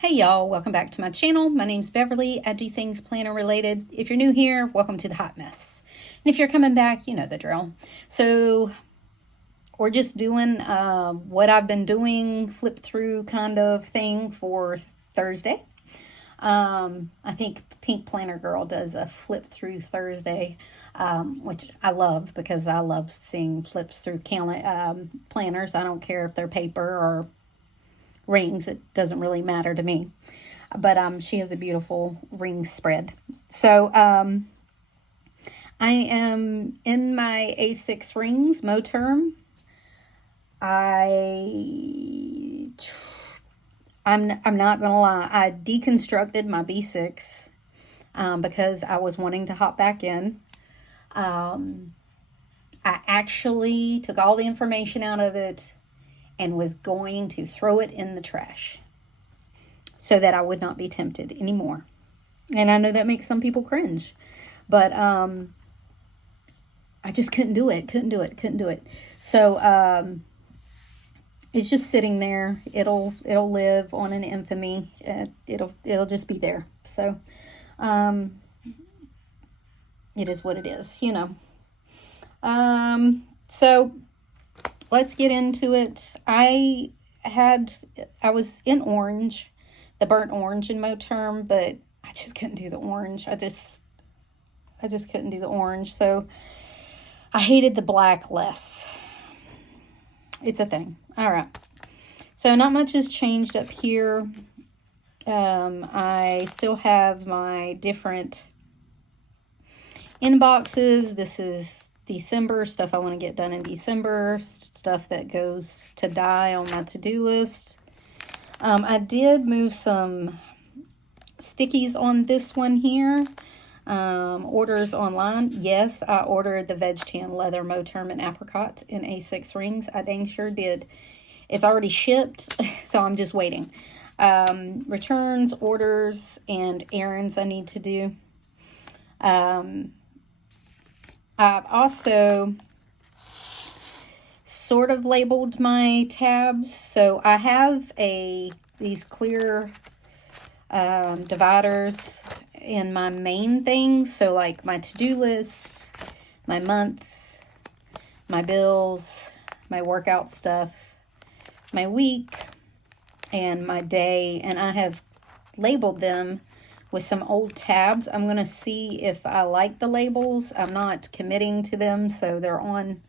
Hey y'all, welcome back to my channel. My name's Beverly. I do things planner related. If you're new here, welcome to the hot mess. And if you're coming back, you know the drill. So we're just doing what I've been doing, flip through kind of thing for Thursday. I think Pink Planner Girl does a flip through Thursday, which I love because I love seeing flips through planners. I don't care if they're paper or rings. It doesn't really matter to me. But she has a beautiful ring spread. So I am in my A6 rings, Moterm. I'm not gonna lie, I deconstructed my B6 because I was wanting to hop back in. I actually took all the information out of it and was going to throw it in the trash so that I would not be tempted anymore. And I know that makes some people cringe, but I just couldn't do it. So it's just sitting there. It'll live on in infamy. It'll just be there. So it is what it is, you know. So let's get into it. I was in orange, the burnt orange in Moterm, but I just couldn't do the orange. I just couldn't do the orange. So I hated the black less. It's a thing. All right. So not much has changed up here. I still have my different inboxes. This is December stuff I want to get done in December, stuff that goes to die on my to-do list. I did move some stickies on this one here. Orders online. Yes, I ordered the Veg Tan Leather Moterm and Apricot in A6 rings. I dang sure did. It's already shipped, so I'm just waiting. Returns, orders, and errands I need to do. I've also sort of labeled my tabs. So I have these clear dividers in my main things. So like my to-do list, my month, my bills, my workout stuff, my week, and my day. And I have labeled them with some old tabs. I'm going to see if I like the labels. I'm not committing to them, so they're on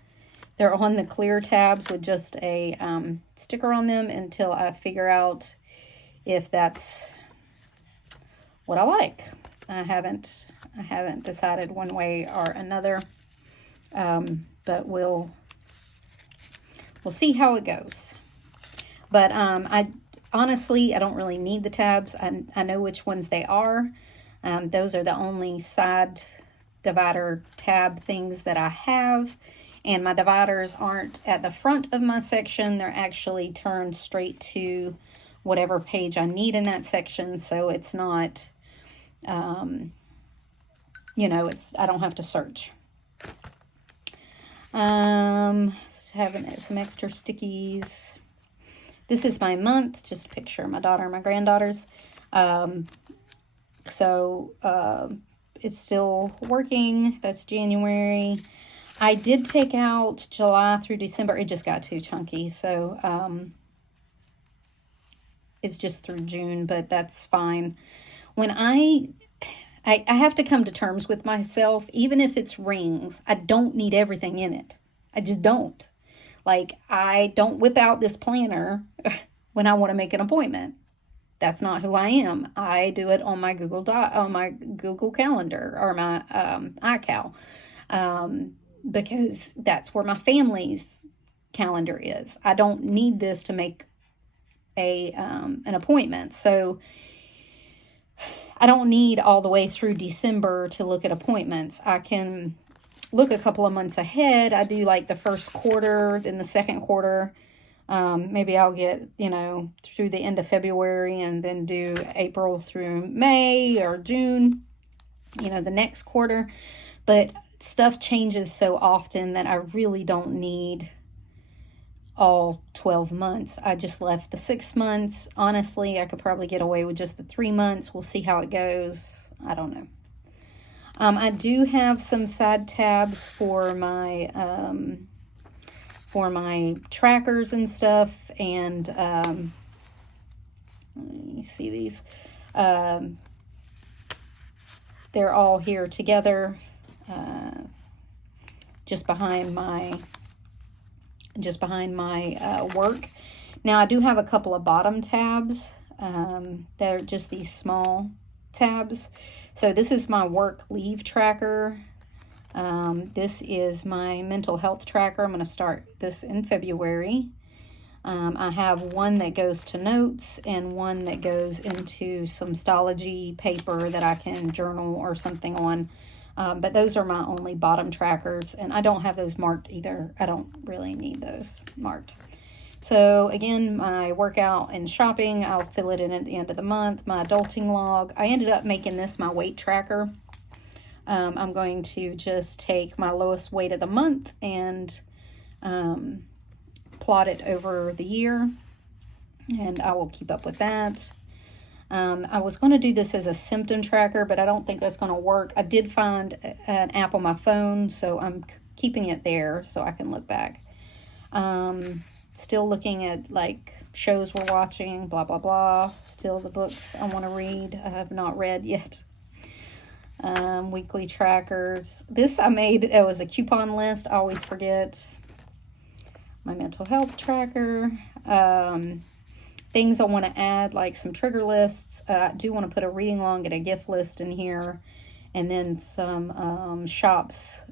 the clear tabs with just a sticker on them until I figure out if that's what I like. I haven't decided one way or another, but we'll see how it goes. But honestly, I don't really need the tabs. I know which ones they are. Those are the only side divider tab things that I have. And my dividers aren't at the front of my section. They're actually turned straight to whatever page I need in that section. So it's not, I don't have to search. Having some extra stickies. This is my month, just a picture of my daughter and my granddaughters. It's still working. That's January. I did take out July through December. It just got too chunky. So it's just through June, but that's fine. When I have to come to terms with myself, even if it's rings, I don't need everything in it. I just don't. Like, I don't whip out this planner when I want to make an appointment. That's not who I am. I do it on my Google Calendar or my iCal, because that's where my family's calendar is. I don't need this to make an appointment. So I don't need all the way through December to look at appointments. I can look a couple of months ahead. I do like the first quarter, then the second quarter. Maybe I'll get, through the end of February and then do April through May or June, the next quarter. But stuff changes so often that I really don't need all 12 months. I just left the 6 months. Honestly, I could probably get away with just the 3 months. We'll see how it goes. I don't know. I do have some side tabs for my trackers and stuff, and let me see these. They're all here together, just behind my work. Now I do have a couple of bottom tabs. They're just these small tabs. So this is my work leave tracker. This is my mental health tracker. I'm going to start this in February. I have one that goes to notes and one that goes into some Stalogy paper that I can journal or something on. But those are my only bottom trackers, and I don't have those marked either. I don't really need those marked. So again, my workout and shopping, I'll fill it in at the end of the month. My adulting log, I ended up making this my weight tracker. I'm going to just take my lowest weight of the month and plot it over the year, and I will keep up with that. I was going to do this as a symptom tracker, but I don't think that's going to work. I did find an app on my phone, so I'm keeping it there so I can look back. Still looking at like shows we're watching, blah, blah, blah. Still the books I want to read, I have not read yet. Weekly trackers. This I made, it was a coupon list. I always forget. My mental health tracker. Things I want to add, like some trigger lists. I do want to put a reading log and a gift list in here. And then some shops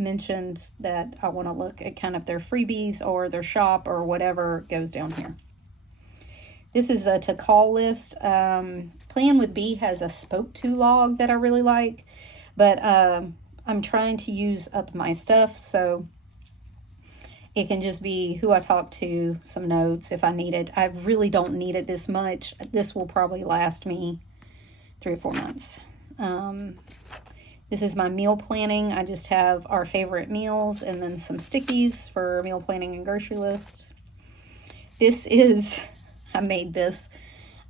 mentioned that I want to look at kind of their freebies or their shop or whatever goes down here. This is a to call list. Plan with B has a spoke to log that I really like, but I'm trying to use up my stuff, so it can just be who I talk to, some notes if I need it. I really don't need it this much. This will probably last me 3 or 4 months. This is my meal planning. I just have our favorite meals and then some stickies for meal planning and grocery list. This is, I made this.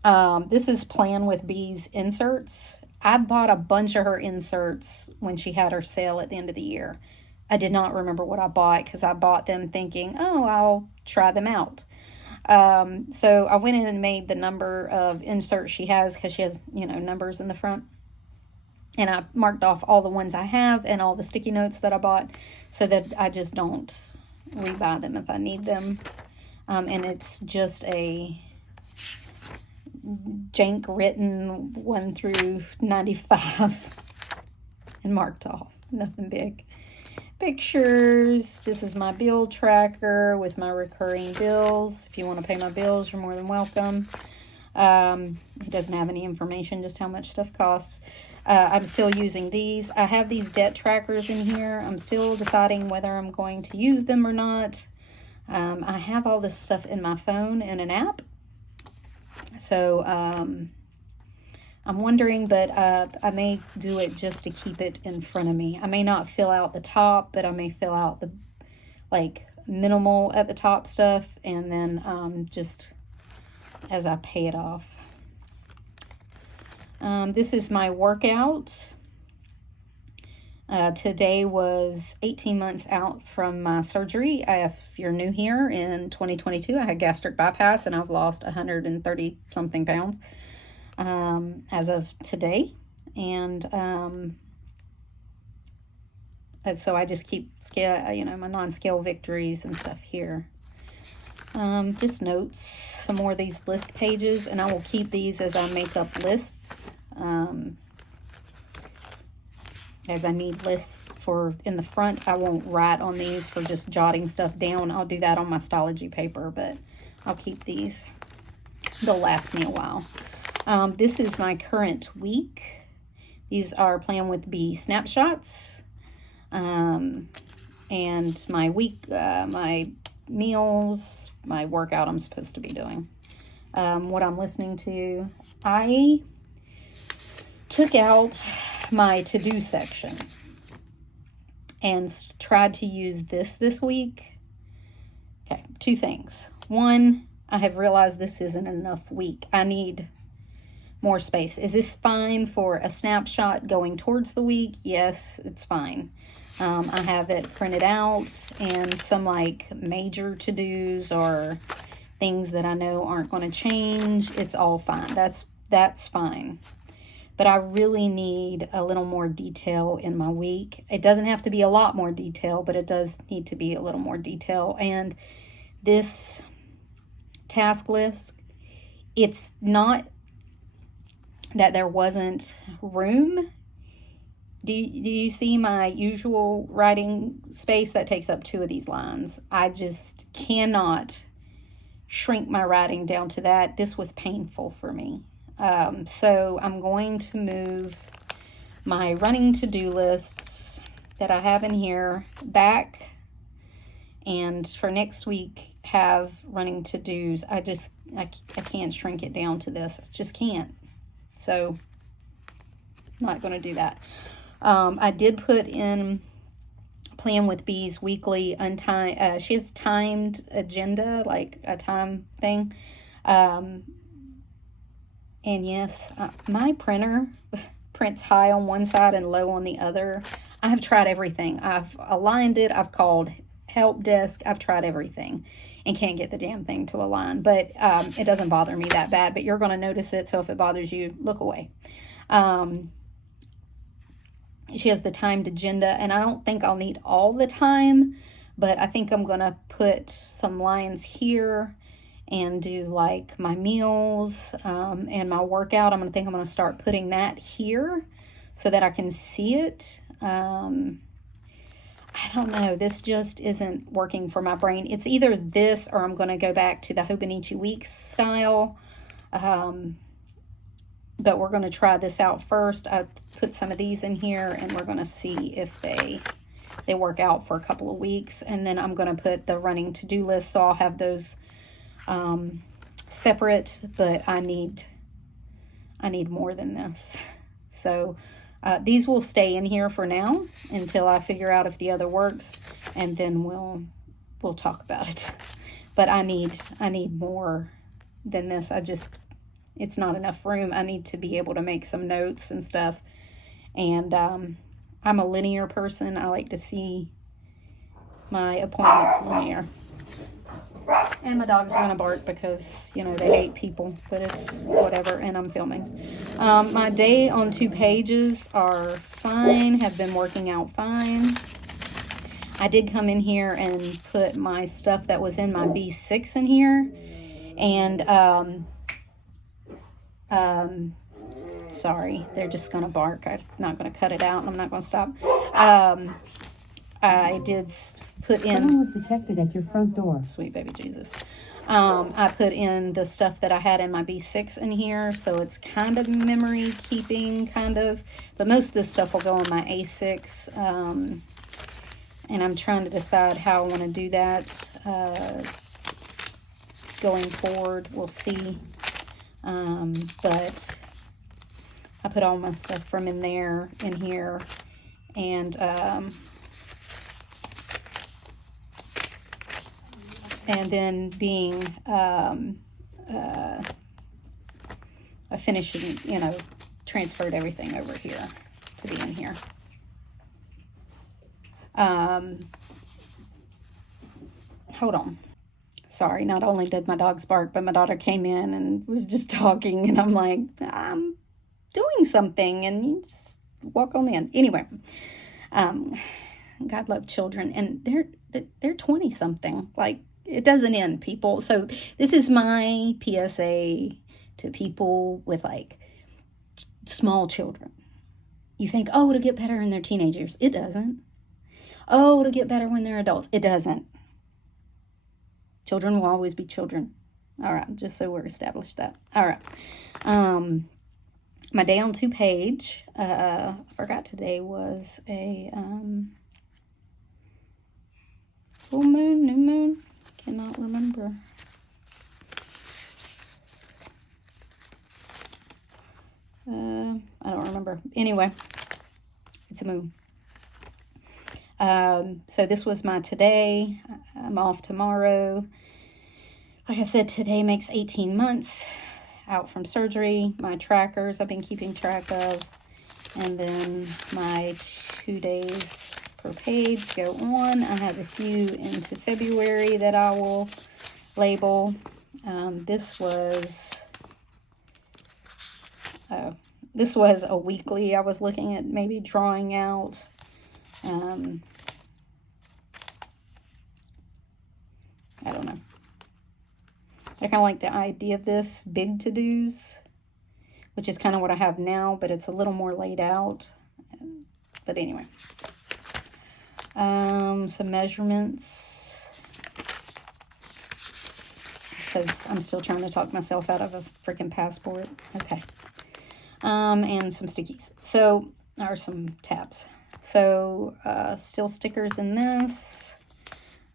This is Plan with B's inserts. I bought a bunch of her inserts when she had her sale at the end of the year. I did not remember what I bought because I bought them thinking, oh, I'll try them out. So I went in and made the number of inserts she has because she has, numbers in the front. And I marked off all the ones I have and all the sticky notes that I bought so that I just don't rebuy them if I need them. And it's just a jank written 1 through 95 and marked off. Nothing big. Pictures. This is my bill tracker with my recurring bills. If you want to pay my bills, you're more than welcome. It doesn't have any information, just how much stuff costs. I'm still using these. I have these debt trackers in here. I'm still deciding whether I'm going to use them or not. I have all this stuff in my phone in an app. So I'm wondering, but I may do it just to keep it in front of me. I may not fill out the top, but I may fill out the minimal at the top stuff, and then just as I pay it off. This is my workout. Today was 18 months out from my surgery. If you're new here, in 2022, I had gastric bypass, and I've lost 130 something pounds as of today. And so I just keep scale, my non-scale victories and stuff here. Just notes, some more of these list pages, and I will keep these as I make up lists. As I need lists for in the front, I won't write on these for just jotting stuff down. I'll do that on my Stalogy paper, but I'll keep these. They'll last me a while. This is my current week. These are Plan with B snapshots. And my week, my meals, my workout I'm supposed to be doing. What I'm listening to. I took out my to-do section and tried to use this week Okay, two things. One, I have realized this isn't enough week. I need more space. Is this fine for a snapshot going towards the week? Yes, it's fine. I have it printed out, and some like major to-dos or things that I know aren't going to change. It's all fine. That's fine. But I really need a little more detail in my week. It doesn't have to be a lot more detail, but it does need to be a little more detail. And this task list, it's not that there wasn't room. Do you see my usual writing space? That takes up 2 of these lines. I just cannot shrink my writing down to that. This was painful for me. So I'm going to move my running to-do lists that I have in here back, and for next week have running to-dos. I can't shrink it down to this. I just can't. So I'm not going to do that. I did put in Plan with Bees weekly untimed. She has timed agenda, like a time thing. And yes, my printer prints high on one side and low on the other. I have tried everything. I've aligned it. I've called help desk. I've tried everything and can't get the damn thing to align. But it doesn't bother me that bad. But you're going to notice it. So if it bothers you, look away. She has the timed agenda. And I don't think I'll need all the time. But I think I'm going to put some lines here and do like my meals and my workout. I'm going to start putting that here so that I can see it. I don't know. This just isn't working for my brain. It's either this or I'm going to go back to the Hobonichi Weeks style. But we're going to try this out first. I put some of these in here and we're going to see if they work out for a couple of weeks. And then I'm going to put the running to-do list. So I'll have those separate, but I need more than this. So these will stay in here for now until I figure out if the other works, and then we'll talk about it. But I need more than this. It's not enough room. I need to be able to make some notes and stuff. And I'm a linear person. I like to see my appointments linear. And my dog's going to bark because, you know, they hate people, but it's whatever, and I'm filming. My day on 2 pages are fine, have been working out fine. I did come in here and put my stuff that was in my B6 in here. And, sorry, they're just going to bark. I'm not going to cut it out. I'm not going to stop. I did put in... Someone was detected at your front door. Sweet baby Jesus. I put in the stuff that I had in my B6 in here, so it's kind of memory keeping, kind of. But most of this stuff will go in my A6. And I'm trying to decide how I want to do that going forward. We'll see. But I put all my stuff from in there, in here. And then being I finished, you know, transferred everything over here to be in here. Hold on. Sorry, not only did my dogs bark, but my daughter came in and was just talking, and I'm like, I'm doing something, and you just walk on in. Anyway, God love children, and they're 20-something. Like, it doesn't end, people. So this is my PSA to people with, like, small children. You think, oh, it'll get better when they're teenagers. It doesn't. Oh, it'll get better when they're adults. It doesn't. Children will always be children. All right, just so we're established that. All right. My day on 2 page. I forgot today was a full moon, new moon. Cannot remember. I don't remember. Anyway, it's a moon. So this was my today. I'm off tomorrow. Like I said, today makes 18 months out from surgery. My trackers I've been keeping track of. And then my 2 days per page go on. I have a few into February that I will label. This was a weekly I was looking at maybe drawing out. I don't know. I kind of like the idea of this, big to-dos, which is kind of what I have now, but it's a little more laid out. But anyway. Some measurements, because I'm still trying to talk myself out of a freaking passport. Okay. And some stickies. So, or some tabs. So, still stickers in this.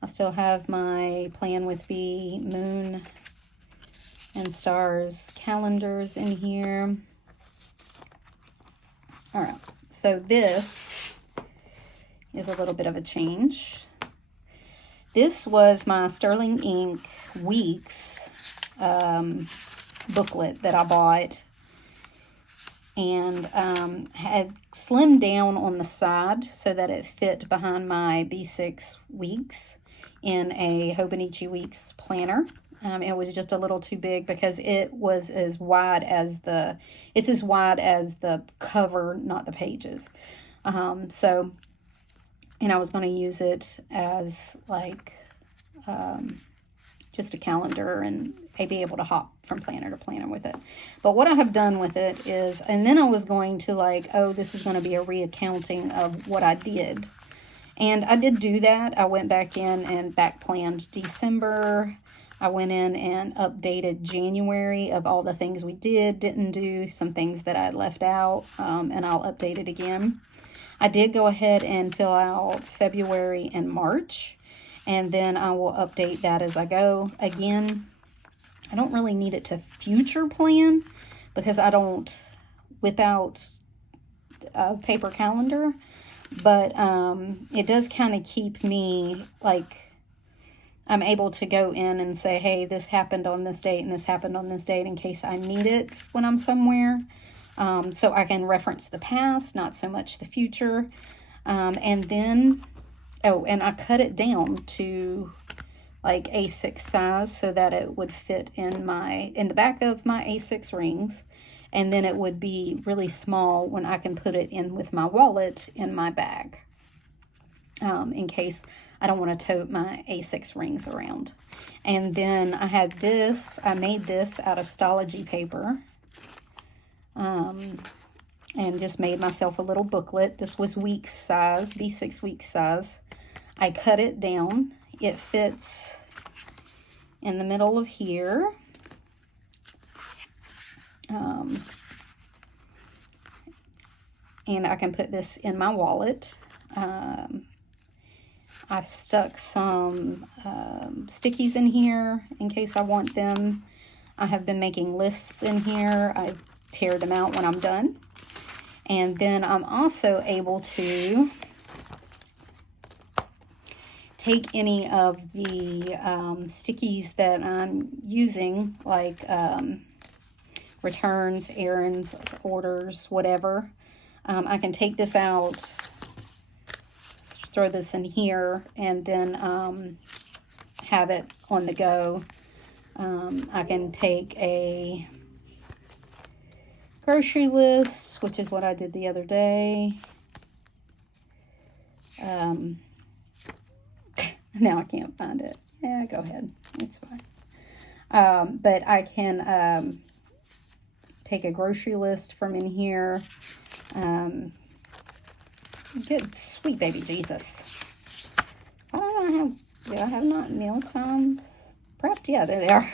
I still have my Plan with B moon and stars calendars in here. All right. So this is a little bit of a change. This was my Sterling Ink Weeks booklet that I bought, and had slimmed down on the side so that it fit behind my B6 Weeks in a Hobonichi Weeks planner. It was just a little too big because it was as wide as the cover, not the pages. So, and I was going to use it as like just a calendar and be able to hop from planner to planner with it. But what I have done with it is, and then I was going to like, oh, this is going to be a reaccounting of what I did. And I did do that. I went back in and back planned December. I went in and updated January of all the things we didn't do, some things that I left out, and I'll update it again. I did go ahead and fill out February and March, and then I will update that as I go. Again, I don't really need it to future plan because I don't whip out a paper calendar, but it does kind of keep me like, I'm able to go in and say, hey, this happened on this date and this happened on this date in case I need it when I'm somewhere. So I can reference the past, not so much the future. And then, oh, and I cut it down to like A6 size so that it would fit in the back of my A6 rings. And then it would be really small when I can put it in with my wallet in my bag. In case I don't want to tote my A6 rings around. And then I had this, I made this out of Stalogy paper. And just made myself a little booklet. This was week size, B6 week size. I cut it down. It fits in the middle of here. And I can put this in my wallet. I've stuck some stickies in here in case I want them. I have been making lists in here. I tear them out when I'm done. And then I'm also able to take any of the stickies that I'm using, like returns, errands, orders, whatever. I can take this out, throw this in here, and then have it on the go. I can take a grocery list, which is what I did the other day. Now I can't find it. Yeah, go ahead. It's fine. But I can take a grocery list from in here. Good sweet baby Jesus. Do I have not meal times prepped? Yeah, there they are.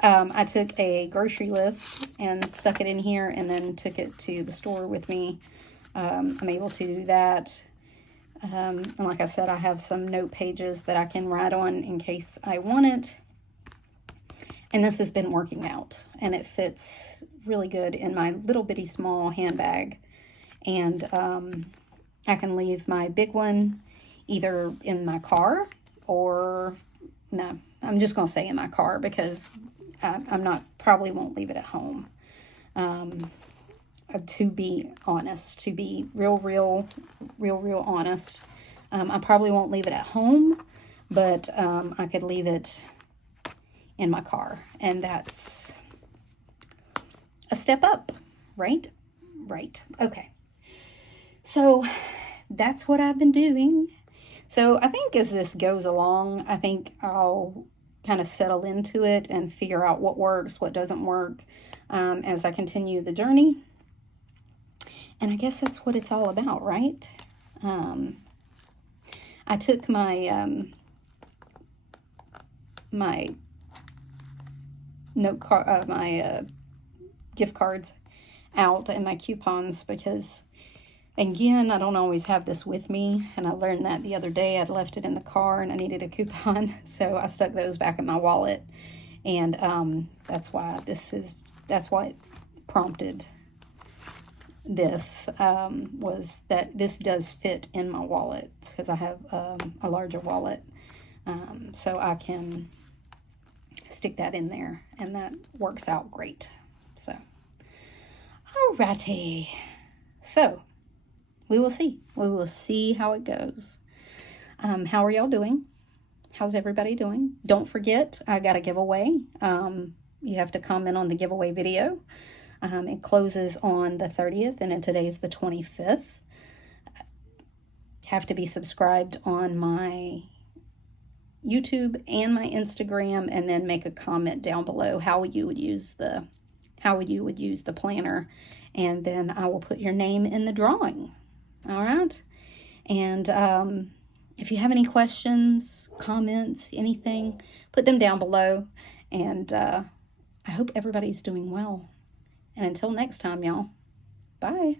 I took a grocery list and stuck it in here and then took it to the store with me. I'm able to do that. And like I said, I have some note pages that I can write on in case I want it. And this has been working out. And it fits really good in my little bitty small handbag. And I can leave my big one either in my car or, no, I'm just going to say in my car because probably won't leave it at home. To be honest, to be real honest, I probably won't leave it at home, but I could leave it in my car, and that's a step up, right? Right. Okay. So that's what I've been doing. So I think as this goes along, I think I'll kind of settle into it and figure out what works, what doesn't work, as I continue the journey. And I guess that's what it's all about, right? I took my my note card, my gift cards out and my coupons because, again, I don't always have this with me, and I learned that the other day. I'd left it in the car and I needed a coupon, so I stuck those back in my wallet, and that's what prompted this, was that this does fit in my wallet because I have a larger wallet, so I can stick that in there, and that works out great. So alrighty, so we will see how it goes. How are y'all doing? How's everybody doing? Don't forget, I got a giveaway. You have to comment on the giveaway video. It closes on the 30th, and today's the 25th. Have to be subscribed on my YouTube and my Instagram, and then make a comment down below how you would use the planner, and then I will put your name in the drawing. All right. And if you have any questions, comments, anything, put them down below. And I hope everybody's doing well. And until next time, y'all, bye.